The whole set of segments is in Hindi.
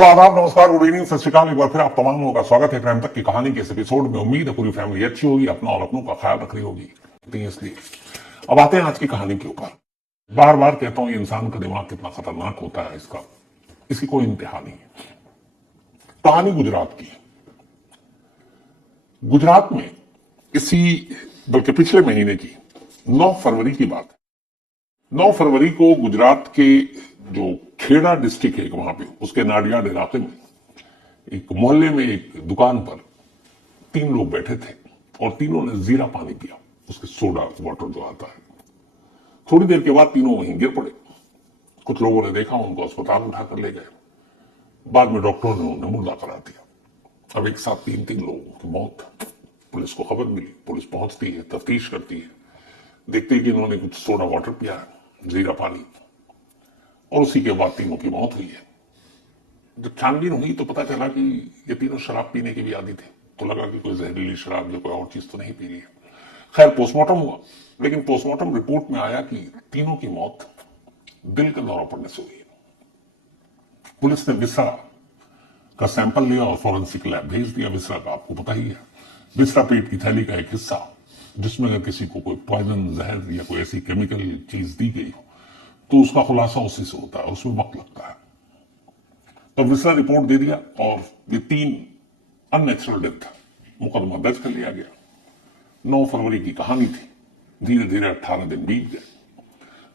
तो आदाब, नमस्कार, गुड इवनिंग, सत श्रीकाल। एक बार फिर आप तमाम लोगों का स्वागत है क्राइम तक की कहानी के इस एपिसोड में। उम्मीद है पूरी फैमिली अच्छी होगी, अपना और अपनों का ख्याल रख रही होगी। इसलिए अब आते हैं आज की कहानी के ऊपर। बार बार कहता हूं, इंसान का दिमाग कितना खतरनाक होता है, इसकी कोई इंतहा नहीं है। कहानी गुजरात की है। गुजरात में बल्कि पिछले महीने की 9 फरवरी की बात है। 9 फरवरी को गुजरात के जो खेड़ा डिस्ट्रिक्ट है वहां पे, उसके नाडियाड इलाके में एक मोहल्ले में एक दुकान पर 3 लोग बैठे थे और तीनों ने जीरा पानी पिया, उसके सोडा वाटर जो आता है। थोड़ी देर के बाद तीनों वहीं गिर पड़े। कुछ लोगों ने देखा, उनको अस्पताल उठाकर ले गए। बाद में डॉक्टरों ने उन्हें मुर्दा करार दिया। अब एक साथ 3 लोगों की मौत। पुलिस को खबर मिली, पुलिस पहुंचती है, तफ्तीश करती है, देखते ही कि इन्होंने कुछ सोडा वाटर पिया है, जीरा पानी, और उसी के बाद तीनों की मौत हुई है। जब छानबीन हुई तो पता चला कि ये तीनों शराब पीने के भी आदी थे। तो लगा कि कोई जहरीली शराब या कोई और चीज तो नहीं पी रही है। खैर, पोस्टमार्टम हुआ, लेकिन पोस्टमार्टम रिपोर्ट में आया कि तीनों की मौत दिल का दौरा पड़ने से हुई है। पुलिस ने विसरा का सैंपल लिया और फॉरेंसिक लैब भेज दिया। विसरा का आपको पता ही है, विसरा पेट की थैली का एक हिस्सा जिसमें अगर किसी को कोई पॉइजन, जहर या कोई ऐसी केमिकल चीज दी गई हो तो उसका खुलासा उसी से होता है, उसमें वक्त लगता है। तो विसरा रिपोर्ट दे दिया और ये 3 अननेचुरल डेथ, मुकदमा दर्ज कर लिया गया। 9 फरवरी की कहानी थी। धीरे धीरे 18 दिन बीत गए।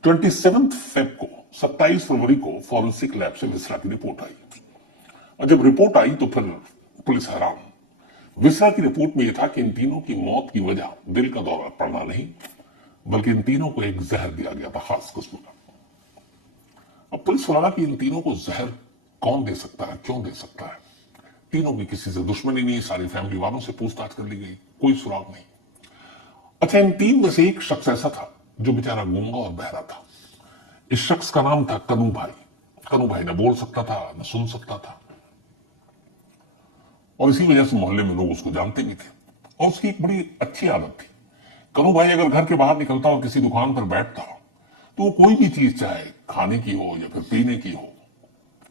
27 फेब को, 27 फरवरी को फॉरेंसिक लैब से विसरा की रिपोर्ट आई। और जब रिपोर्ट आई तो फिर पुलिस हैरान। विसरा की रिपोर्ट में यह था कि इन तीनों की मौत की वजह दिल का दौरा पड़ना नहीं, बल्कि इन तीनों को एक जहर दिया गया था, खास किस्म का। अब पुलिस वाला कि इन तीनों को जहर कौन दे सकता है, क्यों दे सकता है। तीनों की किसी से दुश्मनी नहीं, सारी फैमिली वालों से पूछताछ कर ली गई, कोई सुराग नहीं। अच्छा, इन 3 में से एक शख्स ऐसा था जो बेचारा गूंगा और बहरा था। इस शख्स का नाम था कनू भाई। कनू भाई न बोल सकता था, न सुन सकता था, और इसी वजह से मोहल्ले में लोग उसको जानते भी थे। और उसकी एक बड़ी अच्छी आदत थी। कनू भाई अगर घर के बाहर निकलता और किसी दुकान पर बैठता तो वो कोई भी चीज, चाहे खाने की हो या फिर पीने की हो,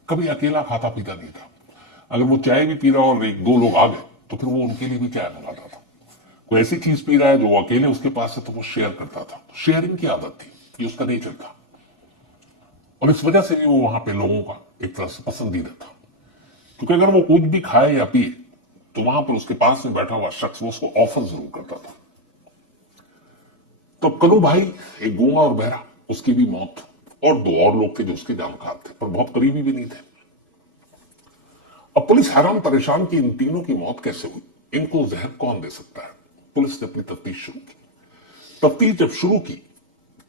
कभी अकेला खाता पीता नहीं था। अगर वो चाय भी पी रहा और 1-2 लोग आ गए तो फिर वो उनके लिए भी चाय मंगाता था। कोई ऐसी चीज पी रहा है जो वो अकेले उसके पास है तो वो शेयर करता था। शेयरिंग की आदत थी, ये उसका नेचर था। और इस वजह से भी वो वहां पे लोगों का एक तरह से पसंदीदा था, क्योंकि अगर वो कुछ भी खाए या पिए तो वहां पर उसके पास में बैठा हुआ शख्स वो उसको ऑफर जरूर करता था। तो कनू भाई, एक गूंगा और बहरा, उसकी भी मौत, और 2 और लोग थे जो उसके जानकार थे पर बहुत करीबी भी नहीं थे। अब पुलिस हैरान परेशान कि इन तीनों की मौत कैसे हुई, इनको जहर कौन दे सकता है। पुलिस ने अपनी तफ्तीश शुरू की। तफ्तीश जब शुरू की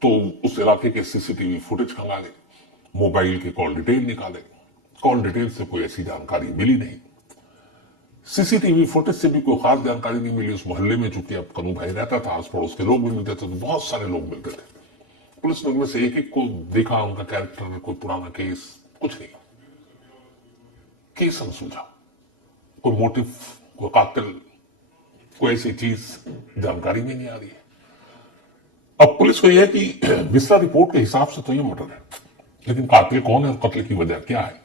तो उस इलाके के सीसीटीवी फुटेज खंगाले, मोबाइल के कॉल डिटेल निकाले। कॉल डिटेल से कोई ऐसी जानकारी मिली नहीं। सीसीटीवी फुटेज से भी कोई खास जानकारी नहीं मिली। उस मोहल्ले में चूंकि अब कनू भाई रहता था, आस पड़ोस के लोग भी मिलते थे, तो बहुत सारे लोग मिलते थे। पुलिस ने उनमें से एक को देखा, उनका कैरेक्टर, कोई पुराना केस, कुछ नहीं। केस अनसुलझा, कोई मोटिव, कोई कातिल, कोई ऐसी चीज जानकारी में नहीं आ रही है। अब पुलिस को यह है कि विसरा रिपोर्ट के हिसाब से तो ये मर्डर है, लेकिन कातिल कौन है और कत्ल की वजह क्या है,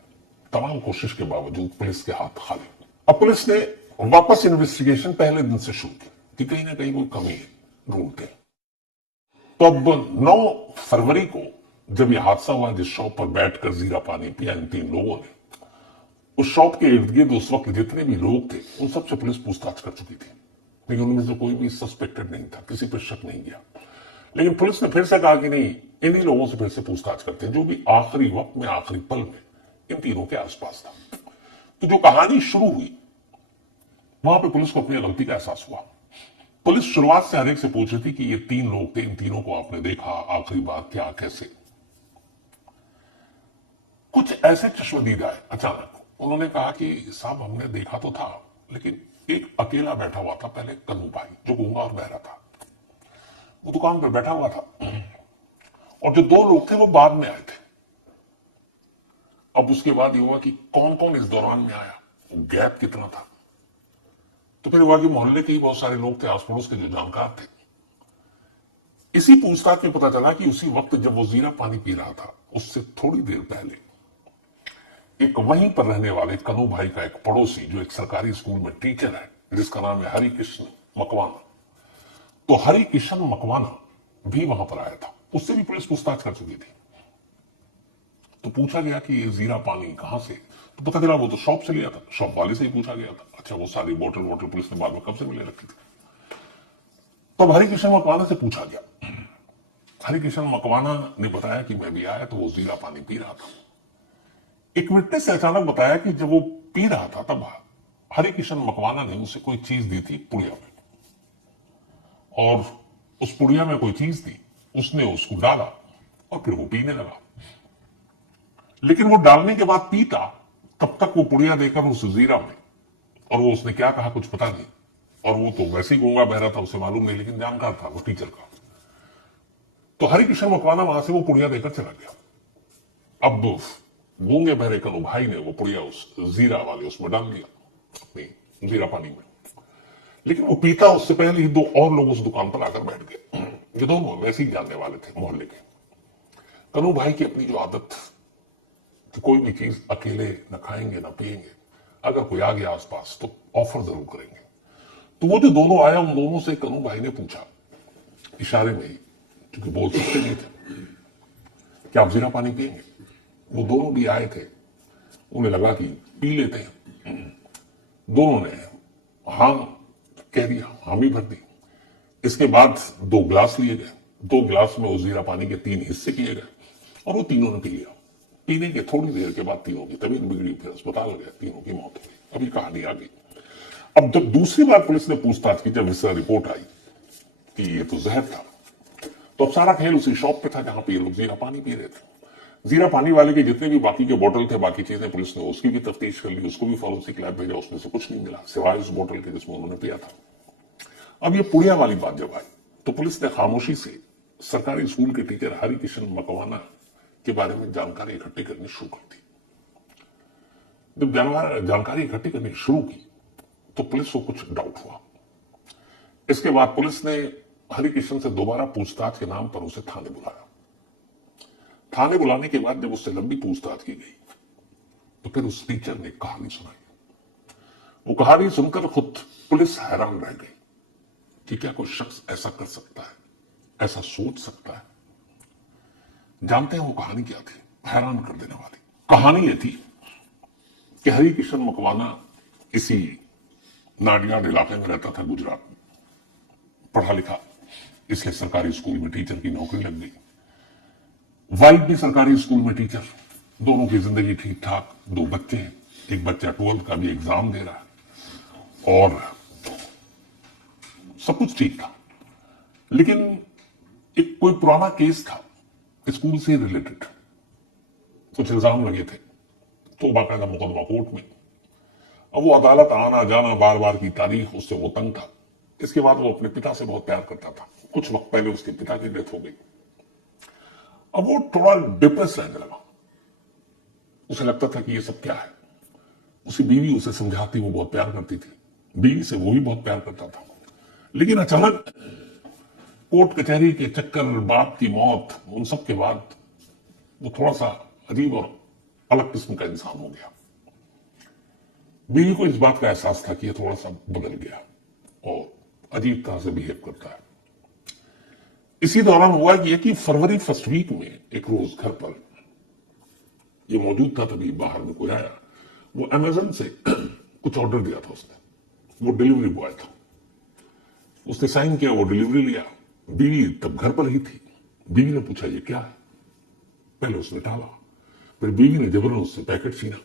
तमाम कोशिश के बावजूद पुलिस के हाथ खाली। अब पुलिस ने वापस इन्वेस्टिगेशन पहले दिन से शुरू की कि कहीं ना कहीं कोई कमी ढूंढते। तो अब 9 फरवरी को जब यह हादसा हुआ, जिस शॉप पर बैठकर जीरा पानी पिया इन 3 लोगों ने, उस शॉप के इर्द गिर्द उस वक्त जितने भी लोग थे उन सबसे पुलिस पूछताछ कर चुकी थी, लेकिन उनमें से कोई भी सस्पेक्टेड नहीं था, किसी पर शक नहीं किया। लेकिन पुलिस ने फिर से कहा कि नहीं, इन्हीं लोगों से फिर से पूछताछ करते हैं जो भी आखिरी वक्त में, आखिरी पल में इन तीनों के आसपास था। तो जो कहानी शुरू हुई वहां पे पुलिस को अपनी गलती का एहसास हुआ। पुलिस शुरुआत से हर एक से पूछ रही थी कि ये 3 लोग थे, इन तीनों को आपने देखा आखिरी बार क्या, कैसे। कुछ ऐसे चश्मदीद आए अचानक। उन्होंने कहा कि साहब हमने देखा तो था, लेकिन एक अकेला बैठा हुआ था पहले, कनू भाई, जो गूंगा और बहरा था, वो दुकान पर बैठा हुआ था, और जो 2 लोग थे वो बाद में आए थे। अब उसके बाद ये हुआ कि कौन कौन इस दौरान में आया, गैप कितना था। तो फिर हुआ कि मोहल्ले के ही बहुत सारे लोग थे, आस पड़ोस के जो जानकार थे। इसी पूछताछ में पता चला कि उसी वक्त जब वो जीरा पानी पी रहा था, उससे थोड़ी देर पहले एक वहीं पर रहने वाले कनू भाई का एक पड़ोसी जो एक सरकारी स्कूल में टीचर है, जिसका नाम है हरिकृष्ण मकवाना, तो हरिकृष्ण मकवाना भी वहां पर आया था। उससे भी पुलिस पूछताछ कर चुकी थी। तो पूछा गया कि ये जीरा पानी कहां से, तो पता चला वो तो शॉप से लिया था, शॉप वाले से ही पूछा गया था। अच्छा, वो सारी बोतल वोटल पुलिस ने बाद में कब से मिले रखी थी। तब हरिकृष्ण मकवाना से पूछा गया। हरिकृष्ण मकवाना ने बताया कि मैं भी आया तो वो जीरा पानी पी रहा था। एक विटनेस ने अचानक बताया कि जब वो पी रहा था तब हरिकृष्ण मकवाना ने उसे कोई चीज दी थी पुड़िया में, और उस पुड़िया में कोई चीज थी, उसने उसको डाला और फिर वो पीने लगा। लेकिन वो डालने के बाद पीता तब तक वो पुड़िया देकर उस जीरा में, और वो उसने क्या कहा कुछ पता नहीं, और वो तो वैसे ही गूंगा बह रहा था, उसे मालूम नहीं, लेकिन जानकार था वो टीचर का। तो हरिकृष्ण मकवाना वहां से वो पुड़िया देकर चला गया। अब गूंगे बहरे कनु भाई ने वो पुड़िया उस जीरा वाले उसमें डाल दिया, अपनी जीरा पानी में। लेकिन वो पीता उससे पहले ही दो और लोग उस दुकान पर आकर बैठ गए। ये दोनों वैसे ही जानने वाले थे मोहल्ले के। कनु भाई की अपनी जो आदत कि कोई भी चीज अकेले न खाएंगे न पिएंगे, अगर कोई आ गया आसपास तो ऑफर जरूर करेंगे। तो वो जो दोनों आया, उन दोनों से कनु भाई ने पूछा इशारे में ही, क्योंकि बोल सकते नहीं थे, क्या आप जीरा पानी पिएंगे। वो दोनों भी आए थे, उन्हें लगा कि पी लेते हैं। दोनों ने हाँ कह दिया, हामी भर दी। इसके बाद 2 गिलास लिए गए, 2 गिलास में उस जीरा पानी के 3 हिस्से किए गए और वो तीनों ने पी लिया। पीने के थोड़ी देर के बाद तीनों की तबीयत बिगड़ी, फिर अस्पताल गए, तीनों की मौत हुई। अभी कहानी आ गई। अब जब दूसरी बार पुलिस ने पूछताछ की, जब इससे रिपोर्ट आई कि ये तो जहर था, तो अब सारा खेल उसी शॉप पे था जहां पे ये लोग जीरा पानी पी रहे थे। जीरा पानी वाले के जितने भी बाकी के बोतल थे, बाकी चीजें, पुलिस ने उसकी भी तफ्तीश कर ली, उसको भी फॉरेंसिक लैब भेजा, उसमें से कुछ नहीं मिला सिवाय उस बोतल के जिसमें उन्होंने पिया था। अब ये पुड़िया वाली बात जब आई तो पुलिस ने खामोशी से सरकारी स्कूल के टीचर हरिकृष्ण मकवाना के बारे में जानकारी इकट्ठी करनी शुरू कर दी। जब जानकारी इकट्ठी करनी शुरू की तो पुलिस को कुछ डाउट हुआ। इसके बाद पुलिस ने हरिकृष्ण से दोबारा पूछताछ के नाम पर उसे थाने बुलाया। थाने बुलाने के बाद जब उससे लंबी पूछताछ की गई तो फिर उस टीचर ने कहानी सुनाई। वो कहानी सुनकर खुद पुलिस हैरान रह गई कि क्या कोई शख्स ऐसा कर सकता है, ऐसा सोच सकता है। जानते हैं वो कहानी क्या थी? हैरान कर देने वाली कहानी ये थी कि हरिकृष्ण मकवाना इसी नाडियाड इलाके में रहता था, गुजरात में। पढ़ा लिखा, इसलिए सरकारी स्कूल में टीचर की नौकरी लग गई। वाइफ भी सरकारी स्कूल में टीचर, दोनों की जिंदगी ठीक ठाक, 2 बच्चे हैं, एक बच्चा 12th का भी एग्जाम दे रहा है और सब कुछ ठीक था। लेकिन एक कोई पुराना केस था स्कूल से रिलेटेड, कुछ इल्जाम लगे थे, तो बाकायदा मुकदमा कोर्ट में। अब वो अदालत आना जाना, बार बार की तारीख, उससे वो तंग था। इसके बाद वो अपने पिता से बहुत प्यार करता था। कुछ वक्त पहले उसके पिता की डेथ हो गई। अब वो थोड़ा डिप्रेस रहने लगा। उसे लगता था कि ये सब क्या है। उसकी बीवी उसे समझाती, वो बहुत प्यार करती थी, बीवी से वो भी बहुत प्यार करता था। लेकिन अचानक कोर्ट कचहरी के चक्कर, बाप की मौत, उन सब के बाद वो थोड़ा सा अजीब और अलग किस्म का इंसान हो गया। बीवी को इस बात का एहसास था कि ये थोड़ा सा बदल गया और अजीब तरह से बिहेव करता है। इसी दौरान हुआ कि फरवरी फर्स्ट वीक में एक रोज घर पर ये मौजूद था, तभी बाहर में कोई आया। वो अमेजन से कुछ ऑर्डर दिया था उसने, वो डिलीवरी बॉय था। उसने साइन किया, वो डिलीवरी लिया। बीवी तब घर पर ही थी। बीवी ने पूछा ये क्या है, पहले उसने टाला, फिर बीवी ने जबरन उससे पैकेट छीना।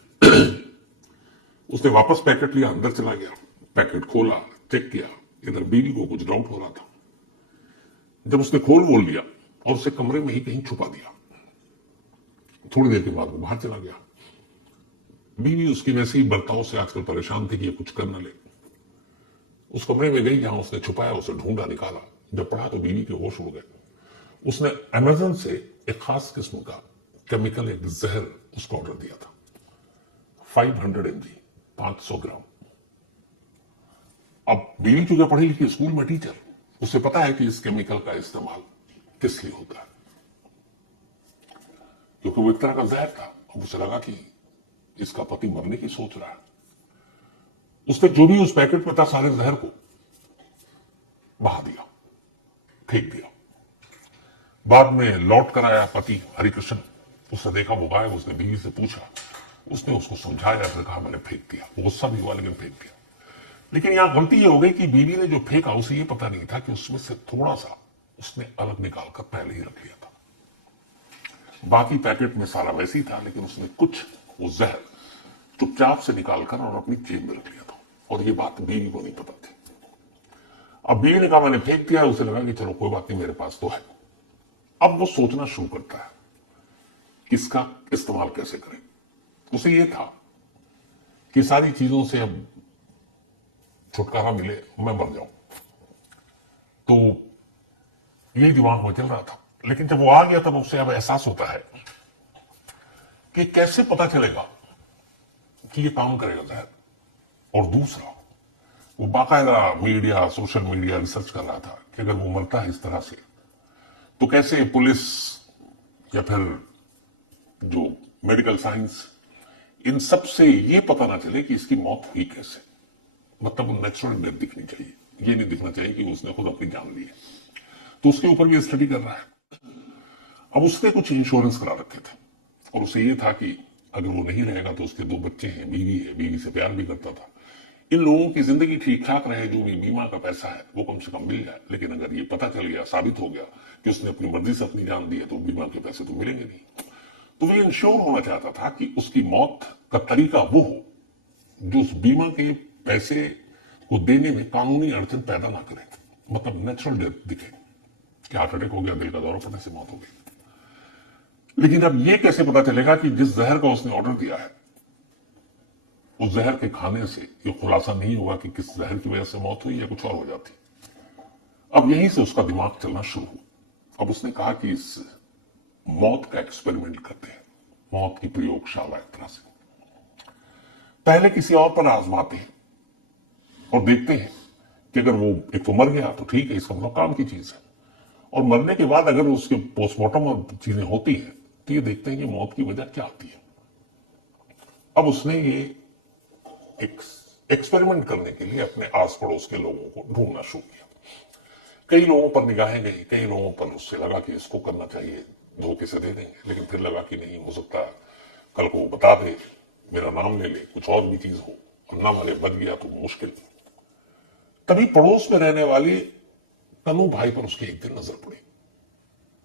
उसने वापस पैकेट लिया, अंदर चला गया, पैकेट खोला, चेक किया। इधर बीवी को कुछ डाउट हो रहा था। जब उसने खोल बोल लिया और उसे कमरे में ही कहीं छुपा दिया, थोड़ी देर के बाद वो बाहर चला गया। बीवी उसकी वैसे ही बर्ताव से आजकल परेशान थी कि ये कुछ कर न ले। उस कमरे में गई जहां उसने छुपाया, उसे ढूंढा, निकाला। जब पढ़ा तो बीवी के होश उड़ गए। उसने अमेजन से एक खास किस्म का केमिकल, एक जहर उसको ऑर्डर दिया था, 500 mg, 500 ग्राम। अब बीवी चूंकि पढ़ी लिखी, स्कूल में टीचर, उसे पता है कि इस केमिकल का इस्तेमाल किस लिए होता है, क्योंकि वो एक तरह का जहर था। अब उसे लगा कि इसका पति मरने की सोच रहा है। उसने जो भी उस पैकेट में था सारे जहर को बहा दिया, फेंक दिया। बाद में लौट कर आया पति हरिकृष्ण, उसने देखा वो गायब, उसने बीवी से पूछा, उसने उसको समझाया, उसने कहा मैंने फेंक दिया। वो गुस्सा भी हुआ लेकिन फेंक दिया। लेकिन यहां गलती ये हो गई कि बीवी ने जो फेंका उसे ये पता नहीं था कि उसमें से थोड़ा सा उसने अलग निकालकर पहले ही रख लिया था। बाकी पैकेट में सारा वैसे ही था, लेकिन उसने कुछ वो जहर चुपचाप से निकालकर और अपनी जेब में रख लिया था, और ये बात बीवी को नहीं पता थी। अब बीवी ने कहा मैंने फेंक दिया, उसे लगा कि चलो कोई बात नहीं, मेरे पास तो है। अब वो सोचना शुरू करता है कि इसका इस्तेमाल कैसे करें। उसे ये था कि सारी चीजों से अब छुटकारा मिले, मैं मर जाऊं, तो यही दिमाग में चल रहा था। लेकिन जब वो आ गया तब उसे अब एहसास होता है कि कैसे पता चलेगा कि ये काम करेगा जहर। और दूसरा, वो बाकायदा मीडिया, सोशल मीडिया रिसर्च कर रहा था कि अगर वो मरता है इस तरह से तो कैसे पुलिस या फिर जो मेडिकल साइंस, इन सब से ये पता ना चले कि इसकी मौत हुई कैसे। मतलब नेचुरल डेथ दिखनी चाहिए, ये नहीं दिखना चाहिए कि उसने खुद अपनी जान ली है। तो उसके ऊपर भी स्टडी कर रहा है। अब उसने कुछ इंश्योरेंस करा रखे थे, और उसे ये था कि अगर वो नहीं रहेगा तो उसके 2 बच्चे हैं, बीवी है, बीवी से प्यार भी करता था, इन लोगों की जिंदगी ठीक ठाक रहे, जो भी बीमा का पैसा है वो कम से कम मिल जाए। लेकिन अगर ये पता चल गया, साबित हो गया कि उसने अपनी मर्जी से अपनी जान दी है, तो बीमा के पैसे तो मिलेंगे नहीं। तो वो इंश्योर होना चाहता था कि उसकी मौत का तरीका वो हो जो उस बीमा के पैसे को देने में कानूनी अड़चन पैदा ना करे। मतलब नेचुरल डेथ दिखे कि हार्ट अटैक हो गया, दिल का दौरा पड़ने से मौत हो गई। लेकिन अब ये कैसे पता चलेगा कि जिस जहर का उसने ऑर्डर दिया है, उस जहर के खाने से ये खुलासा नहीं होगा कि किस जहर की वजह से मौत हुई या कुछ और हो जाती। अब यहीं से उसका दिमाग चलना शुरू हुआ। अब उसने कहा कि इस मौत का एक्सपेरिमेंट करते हैं, मौत की प्रयोगशाला एक तरह से। पहले किसी और पर आजमाते हैं और देखते हैं कि अगर वो एक तो मर गया तो ठीक है, इसका मतलब काम की चीज है, और मरने के बाद अगर उसके पोस्टमार्टम और चीजें होती हैं तो ये देखते हैं कि मौत की वजह क्या आती है। अब उसने ये एक एक्सपेरिमेंट करने के लिए अपने आस पड़ोस के लोगों को ढूंढना शुरू किया। कई लोगों पर निगाहें गई, कई लोगों पर उससे लगा कि इसको करना चाहिए, धोखे से दे देंगे, लेकिन फिर लगा कि नहीं हो सकता, कल को वो बता दे, मेरा नाम ले ले, कुछ और भी चीज हो, अन्ना वाले बच गया तो मुश्किल। तभी पड़ोस में रहने वाले कनू भाई पर उसकी एक दिन नजर पड़ी।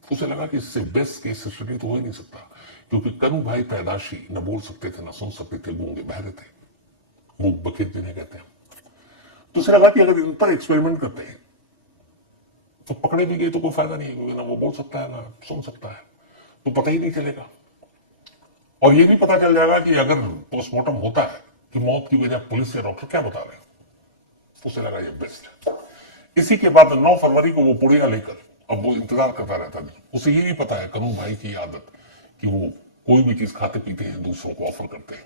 उसे लगा कि इससे बेस्ट केस स्टडी तो हो ही नहीं सकता, क्योंकि कनू भाई पैदाशी न बोल सकते थे, न सुन सकते थे, गूंगे बहरे थे, मूक बधिर जिन्हें कहते हैं। तो उसे लगा कि अगर इन पर एक्सपेरिमेंट करते हैं तो पकड़े भी गए तो कोई फायदा नहीं है, क्योंकि ना वो बोल सकता है ना सुन सकता है, तो पता ही नहीं चलेगा। और ये भी पता चल जाएगा कि अगर पोस्टमार्टम होता है कि मौत की वजह पुलिस या डॉक्टर क्या बता रहे हैं। उसे लगा ये बेस्ट है। इसी के बाद 9 फरवरी को वो पुड़िया लेकर अब वो इंतजार करता रहता है। उसे ये भी पता है, कनू भाई की आदत, कि वो कोई भी चीज खाते पीते हैं दूसरों को ऑफर करते हैं।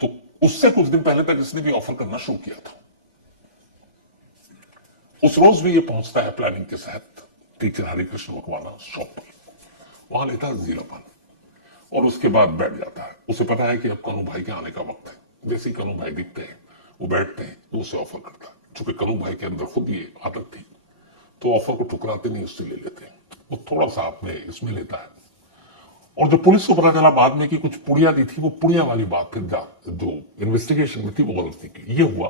तो उससे कुछ दिन पहले तक इसने भी ऑफर करना शुरू किया था। उस रोज भी ये पहुंचता है प्लानिंग के साथ टीचर हरिकृष्ण मकवाना शॉप पर, वहां लेता है जीरा पान और उसके बाद बैठ जाता है। उसे पता है कि अब कनू भाई के आने का वक्त है। जैसे ही कनू भाई दिखते हैं, वो बैठते हैं, तो उसे ऑफर करता है। चूंकि कनू भाई के अंदर खुद ये आदत थी, तो ऑफर को ठुकराते नहीं, उससे ले लेते हैं। वो थोड़ा सा अपने इसमें लेता है। और जब पुलिस को पता चला बाद में कि कुछ पुड़िया दी थी, वो पुड़िया वाली बात फिर जो इन्वेस्टिगेशन में थी वो गलत थी। ये हुआ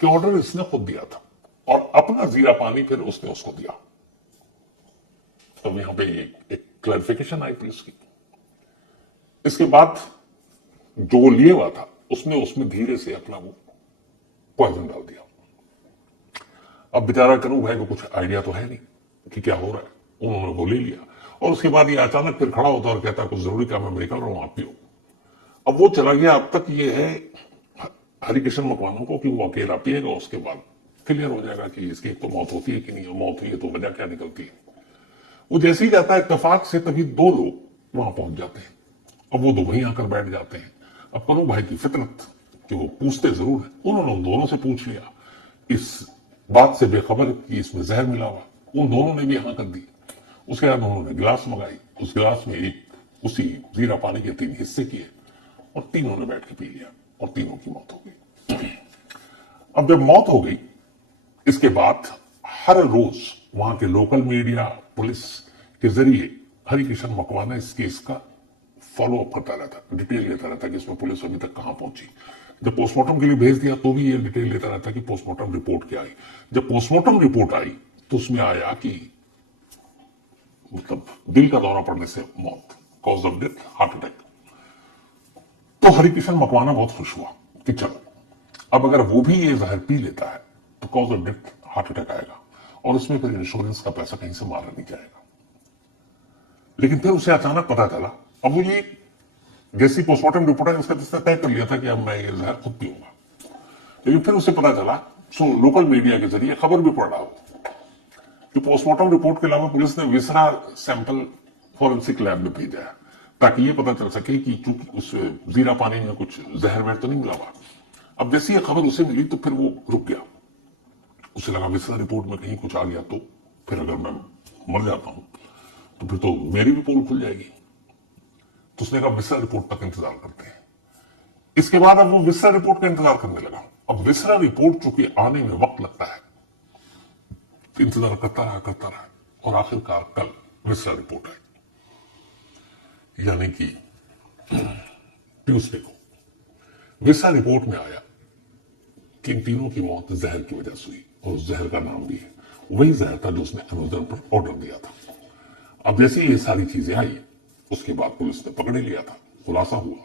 कि ऑर्डर इसने खुद दिया था और अपना जीरा पानी फिर उसने उसको दिया। तो यहां पे एक क्लैरिफिकेशन आई पुलिस की। इसके बाद जो वो लिए हुआ था उसमें धीरे से अपना वो पॉइजन डाल दिया। अब बेचारा कनू भाई को कुछ आइडिया तो है नहीं कि क्या हो रहा है। उन्होंने वो ले लिया और उसके बाद ये अचानक फिर खड़ा होता और कहता कुछ जरूरी काम है, मैं निकल रहा हूं, आप पियो। अब वो चला गया। अब तक ये है हरिकृष्ण मकवानों को कि वो अकेला पिएगा, उसके बाद क्लियर हो जाएगा कि इसकी एक तो मौत होती है कि नहीं, मौत हुई है तो वजह क्या निकलती है। वो जैसे ही जाता है इत्तेफाक से, तभी 2 लोग वहां पहुंच जाते हैं। अब वो 2 वहीं आकर बैठ जाते हैं। अब कनू भाई की फितरत कि वो पूछते जरूर है, उन्होंने उन दोनों से पूछ लिया, इस बात से बेखबर कि इसमें जहर मिला हुआ। उन दोनों ने भी हाँ कर दी। उसके बाद उन्होंने गिलास मंगाई, उस गिलास में एक उसी जीरा पानी के 3 हिस्से किए और तीनों ने बैठ के पी लिया और तीनों की मौत हो गई। अब जब मौत हो गई, इसके बाद हर रोज वहां के लोकल मीडिया, पुलिस के जरिए हरिकिशन मकवाना इस केस का फॉलो अप करता रहता, डिटेल लेता रहता कि इसमें पुलिस अभी तक कहां पहुंची। जब पोस्टमार्टम के लिए भेज दिया तो भी ये डिटेल लेता रहता कि पोस्टमार्टम रिपोर्ट क्या आई। जब पोस्टमार्टम रिपोर्ट आई तो उसमें आया कि मतलब दिल का दौरा पड़ने से मौत, cause of death heart attack. तो हरिकिशन मकवाना बहुत खुश हुआ कि चलो अब अगर वो भी ये जहर पी लेता है तो cause of death heart attack आएगा और उसमें फिर इंश्योरेंस का पैसा कहीं से मारा नहीं जाएगा। लेकिन फिर उसे अचानक पता चला, अब वो ये जैसी पोस्टमार्टम रिपोर्ट है उसने तय कर लिया था कि अब मैं ये जहर खुद पीऊंगा। लेकिन फिर उसे पता चला, सो लोकल मीडिया के जरिए खबर भी पढ़ रहा हो कि पोस्टमार्टम रिपोर्ट के अलावा पुलिस ने विसरा सैंपल फॉरेंसिक लैब में भेजा है ताकि ये पता चल सके कि चूंकि उस जीरा पानी में कुछ जहर वहर तो नहीं मिला हुआ। अब जैसी ये खबर उसे मिली तो फिर वो रुक गया। उसे लगा विसरा रिपोर्ट में कहीं कुछ आ गया तो फिर अगर मैं मर जाता हूं तो फिर तो मेरी भी पोल खुल जाएगी। तो उसने कहा विसरा रिपोर्ट तक इंतजार करते हैं। इसके बाद अब वो विसरा रिपोर्ट का इंतजार करने लगा। अब विसरा रिपोर्ट चूंकि आने में वक्त लगता है, इंतजार करता रहा और आखिरकार कल विसरा रिपोर्ट आई, यानी कि ट्यूसडे को विसरा रिपोर्ट में आया कि इन तीनों की मौत जहर की वजह से हुई और उस जहर का नाम भी है वही जहर था जो उसने अमेजन पर ऑर्डर दिया था। अब जैसे ये सारी चीजें आई उसके बाद पुलिस ने पकड़ लिया था, खुलासा हुआ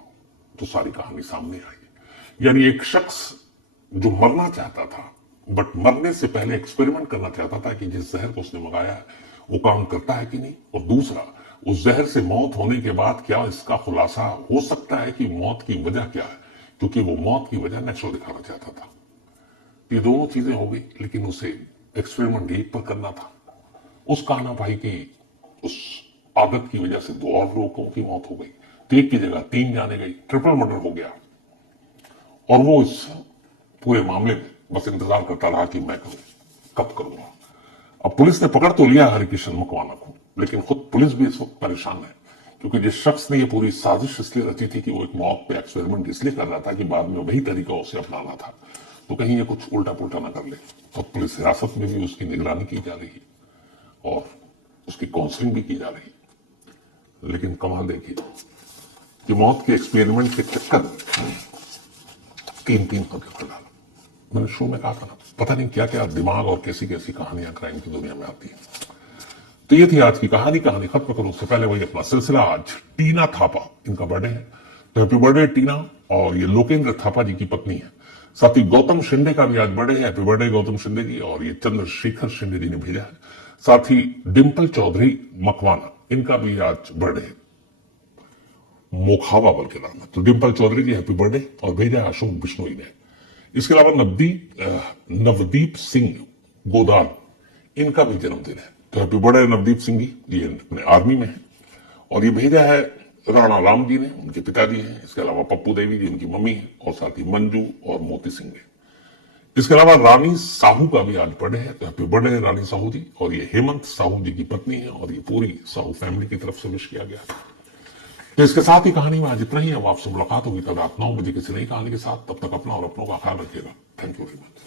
तो सारी कहानी सामने आई। यानी एक शख्स जो मरना चाहता था बट मरने से पहले एक्सपेरिमेंट करना चाहता था कि जिस जहर को उसने मंगाया है वो काम करता है कि नहीं, और दूसरा उस जहर से मौत होने के बाद क्या इसका खुलासा हो सकता है कि मौत की वजह क्या है, क्योंकि वो मौत की वजह नेचुरल दिखाना चाहता था। ये दोनों चीजें हो गई, लेकिन उसे एक्सपेरिमेंट एक पर करना था। उसका आना भाई की उस आदत की वजह से 2 और लोगों की मौत हो गई, तो एक की जगह 3 जाने गई, ट्रिपल मर्डर हो गया। और वो इस पूरे मामले में बस इंतजार करता रहा कि मैं करूं, कब करूंगा। अब पुलिस ने पकड़ तो लिया हरिकिशन मकवाना को, लेकिन खुद पुलिस भी इस वक्त परेशान है, क्योंकि जिस शख्स ने ये पूरी साजिश इसलिए रची थी कि वो एक मौत पे एक्सपेरिमेंट इसलिए कर रहा था कि बाद में वही तरीका उसे अपनाना था, तो कहीं ये कुछ उल्टा पुल्टा ना कर ले। तो पुलिस हिरासत में भी उसकी निगरानी की जा रही है और उसकी काउंसलिंग भी की जा रही है। लेकिन कमाल देखिए कि मौत के एक्सपेरिमेंट के चक्कर में 3 को कर डाला। मैंने शो में कहा था ना, पता नहीं क्या क्या दिमाग और कैसी कैसी कहानियां क्राइम की दुनिया में आती हैं। तो ये थी आज की कहानी खत्म करूं उससे पहले वही अपना सिलसिला। आज टीना थापा, इनका बर्थडे है, तो हैप्पी बर्थडे टीना। और ये लोकेंद्र थापा जी की पत्नी है। साथ ही गौतम शिंदे का भी आज बर्थडे है, हैप्पी बर्थडे गौतम शिंदे जी। और ये चंद्रशेखर शिंदे जी ने भेजा है। साथ ही डिंपल चौधरी मकवाना, इनका भी आज बर्थडे है, मोखावा बल्कि नाम है। तो डिंपल चौधरी जी हैप्पी बर्थडे और भेजा है अशोक बिश्नोई ने। इसके अलावा नवदीप सिंह गोदान, इनका भी जन्मदिन है, तो हैप्पी बर्थडे नवदीप सिंह जी, ये अपने आर्मी में है। और ये भेजा है राणा राम जी ने, उनके पिताजी हैं। इसके अलावा पप्पू देवी जी उनकी मम्मी है, और साथ ही मंजू और मोती सिंह ने। इसके अलावा रानी साहू का भी आज बर्थडे है, तो हैप्पी बर्थडे रानी साहू जी। और ये हेमंत साहू जी की पत्नी है और ये पूरी साहू फैमिली की तरफ से विश किया गया। तो इसके साथ ही कहानी में आज इतना ही। अब आपसे मुलाकात होगी कल रात 9 बजे किसी नई कहानी के साथ। तब तक अपना और अपनों का ख्याल रखिएगा। Thank you very much.